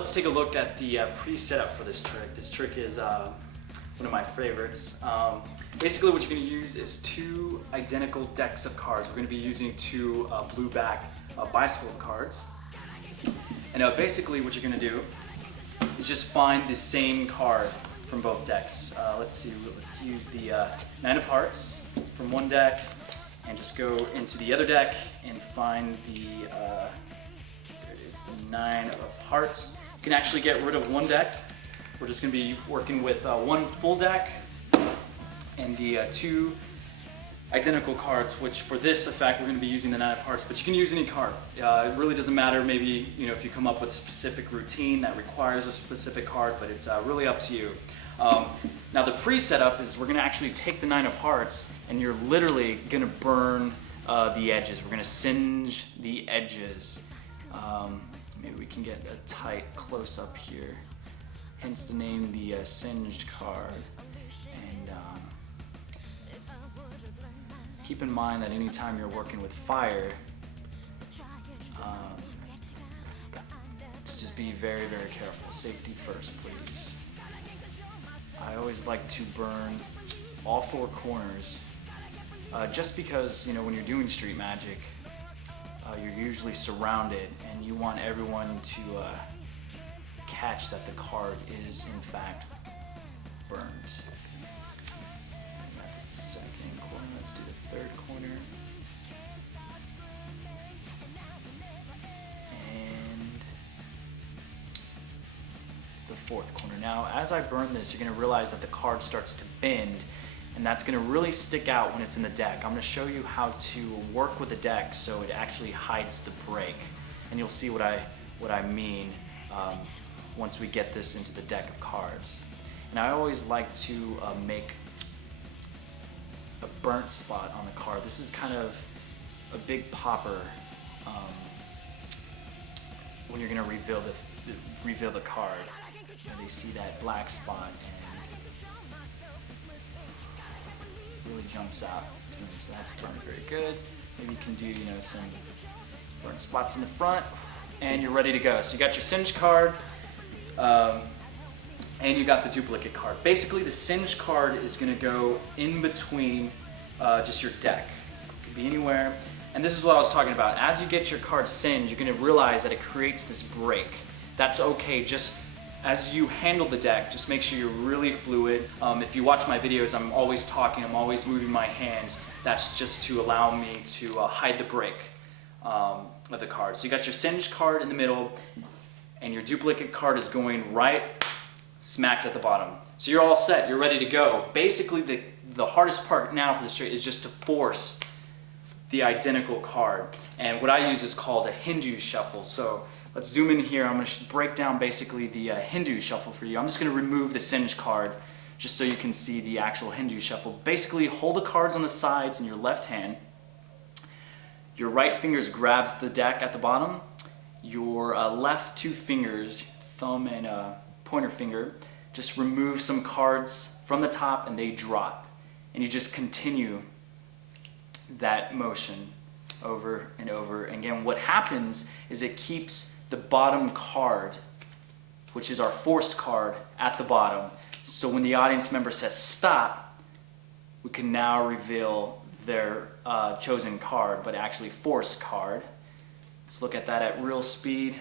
let's take a look at the pre-setup for this trick. This trick is one of my favorites. Basically what you're going to use is two identical decks of cards. We're going to be using two blue back bicycle cards. And basically what you're going to do is just find the same card from both decks. Let's use the Nine of Hearts from one deck and just go into the other deck and find the Nine of Hearts. You can actually get rid of one deck. We're just going to be working with one full deck and the two identical cards, which for this effect we're going to be using the Nine of Hearts, but you can use any card. It really doesn't matter, maybe if you come up with a specific routine that requires a specific card, but it's really up to you. Now the pre-setup is we're going to actually take the Nine of Hearts and you're literally going to burn the edges. We're going to singe the edges. Maybe we can get a tight close-up here. Hence the name, the singed card. And keep in mind that anytime you're working with fire, to just be very, very careful. Safety first, please. I always like to burn all four corners, just because when you're doing street magic, you're usually surrounded and you want everyone to catch that the card is in fact burnt. We got the second corner, let's do the third corner. And the fourth corner. Now as I burn this, you're going to realize that the card starts to bend, and that's going to really stick out when it's in the deck. I'm going to show you how to work with the deck so it actually hides the break, and you'll see what I mean once we get this into the deck of cards. And I always like to make a burnt spot on the card. This is kind of a big popper when you're going to reveal the card. And they see that black spot and really jumps out to me, so that's burnt very good. Maybe you can do some burnt spots in the front, and you're ready to go. So you got your singed card, and you got the duplicate card. Basically the singed card is going to go in between just your deck. It could be anywhere, and this is what I was talking about. As you get your card singed, you're going to realize that it creates this break. That's okay. Just as you handle the deck, just make sure you're really fluid. If you watch my videos, I'm always talking, I'm always moving my hands. That's just to allow me to hide the break of the card. So you got your singed card in the middle, and your duplicate card is going right smacked at the bottom. So you're all set, you're ready to go. Basically the hardest part now for this trick is just to force the identical card. And what I use is called a Hindu shuffle. So let's zoom in here. I'm going to break down basically the Hindu shuffle for you. I'm just going to remove the singed card just so you can see the actual Hindu shuffle. Basically, hold the cards on the sides in your left hand. Your right fingers grabs the deck at the bottom. Your left two fingers, thumb and pointer finger, just remove some cards from the top and they drop. And you just continue that motion over and over. And again, what happens is it keeps the bottom card, which is our forced card, at the bottom. So when the audience member says stop, we can now reveal their chosen card, but actually forced card. Let's look at that at real speed.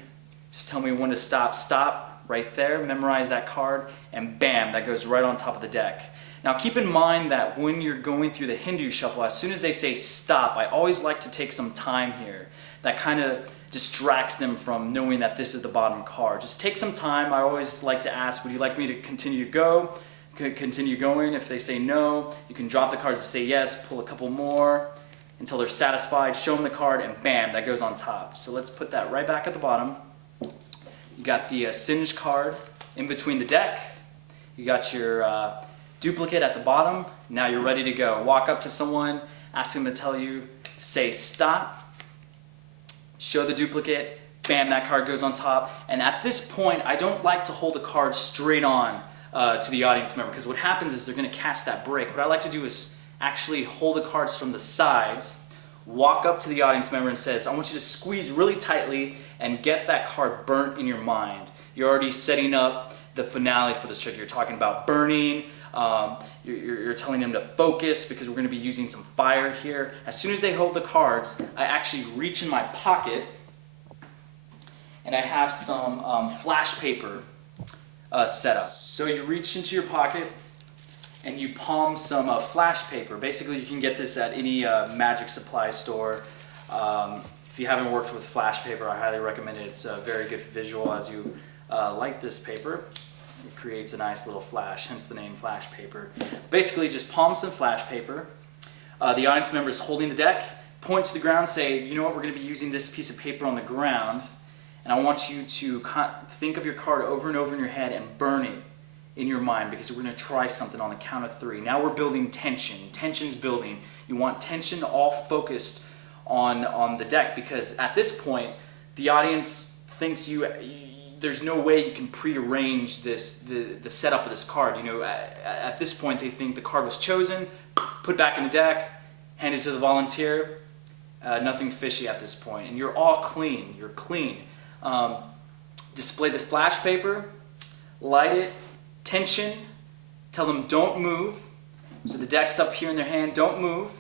Just tell me when to stop. Stop right there, memorize that card, and bam, that goes right on top of the deck. Now keep in mind that when you're going through the Hindu shuffle, as soon as they say stop, I always like to take some time here. That kind of distracts them from knowing that this is the bottom card. Just take some time. I always like to ask, would you like me to continue to go? Continue going. If they say no, you can drop the cards. If they say yes, pull a couple more until they're satisfied, show them the card, and bam, that goes on top. So let's put that right back at the bottom. You got the singed card in between the deck. You got your duplicate at the bottom. Now you're ready to go. Walk up to someone, ask them to tell you, say stop, show the duplicate, bam, that card goes on top. And at this point, I don't like to hold the card straight on to the audience member, because what happens is they're going to catch that break. What I like to do is actually hold the cards from the sides, walk up to the audience member and says, I want you to squeeze really tightly and get that card burnt in your mind. you're already setting up the finale for this trick. You're talking about burning. You're telling them to focus because we're going to be using some fire here. As soon as they hold the cards, I actually reach in my pocket and I have some flash paper set up. So you reach into your pocket and you palm some flash paper. Basically, you can get this at any magic supply store. If you haven't worked with flash paper, I highly recommend it. It's a very good visual as you light this paper. It creates a nice little flash, hence the name flash paper. Basically, just palm some flash paper. The audience member is holding the deck, point to the ground, say, you know what, we're going to be using this piece of paper on the ground, and I want you to think of your card over and over in your head and burn it in your mind, because we're going to try something on the count of 3. Now we're building tension. Tension's building. You want tension all focused on the deck, because at this point, the audience thinks there's no way you can prearrange the setup of this card. You know, at this point, they think the card was chosen, put back in the deck, handed to the volunteer. Nothing fishy at this point, and you're all clean. You're clean. Display this flash paper, light it, tension, tell them don't move. So the deck's up here in their hand, don't move.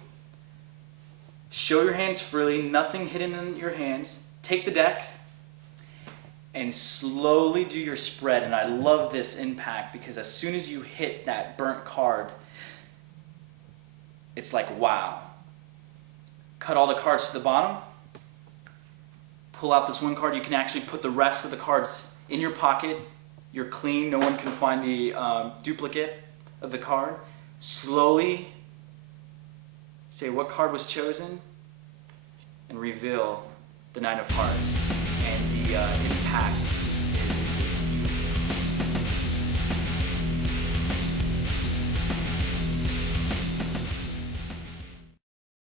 Show your hands freely, nothing hidden in your hands. Take the deck and slowly do your spread. And I love this impact because as soon as you hit that burnt card, it's like, wow. Cut all the cards to the bottom. Pull out this one card. You can actually put the rest of the cards in your pocket. You're clean. No one can find the duplicate of the card. Slowly say what card was chosen and reveal the 9 of Hearts and the impact